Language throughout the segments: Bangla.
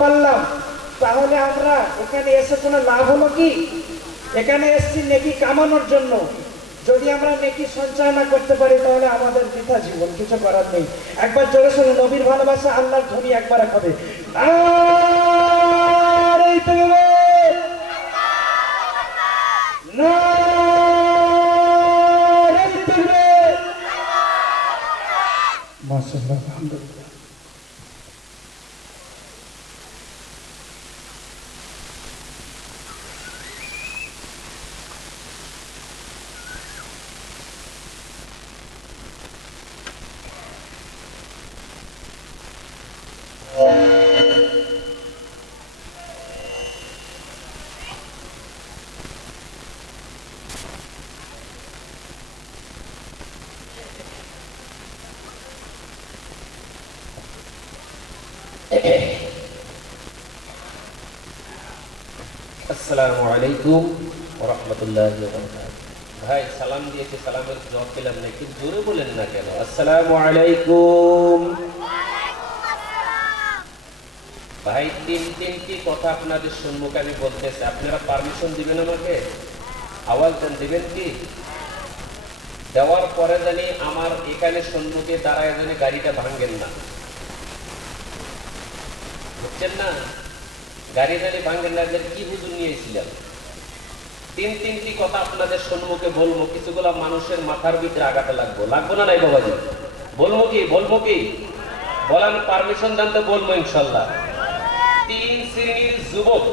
পারলাম, তাহলে আমরা এখানে এসে কোনো লাভ হলো কি? এখানে এসছি নেকি কামানোর জন্য। যদি আমরা নেকি সঞ্চয় না করতে পারি তাহলে আমাদের বৃথা জীবন, কিছু করার নেই। একবার জোরে শুনে নবীর ভালোবাসা, আল্লাহর ধ্বনি একবার হবে। আর এই তো মাশাআল্লাহ, আলহামদুলিল্লাহ। আসসালামু আলাইকুম ওয়া রাহমাতুল্লাহি ওয়া বারাকাতুহু। ভাই সালাম দিয়েছে, সালামের জবাব পেলাম না, একটু জোরে বলেন না কেন? আসসালামু আলাইকুম। ভাই তিনটি কথা আপনাদের সম্মুখে আমি বলতেছি, আপনারা পারমিশন দিবেন আমাকে? আওয়াজ দেন, দিবেন কি? দেওয়ার পরে জানি আমার এখানে সম্মুখে দাঁড়ায় জানি গাড়িটা ভাঙেন না, বুঝছেন না? গাড়ি জানি ভাঙেন না, যে কি হুজুর নিয়েছিলাম। তিনটি কথা আপনাদের সম্মুখে বলবো, কিছুগুলা মানুষের মাথার ভিতরে আঘাতে লাগবো না নাই বাবাজি? বলবো কি বলেন, পারমিশন দেন তো বলবো ইনশাল্লাহ। তিন শ্রেণীর যুবক,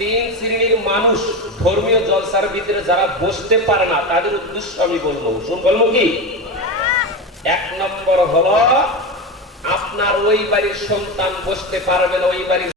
তিন শ্রেণীর মানুষ ধর্মীয় জলসার ভিতরে যারা বসতে পারে না, তাদের উদ্দেশ্য আমি বলবো কি? এক নম্বর হলো, আপনার ওই বাড়ির সন্তান বসতে পারবে না, ওই বাড়ির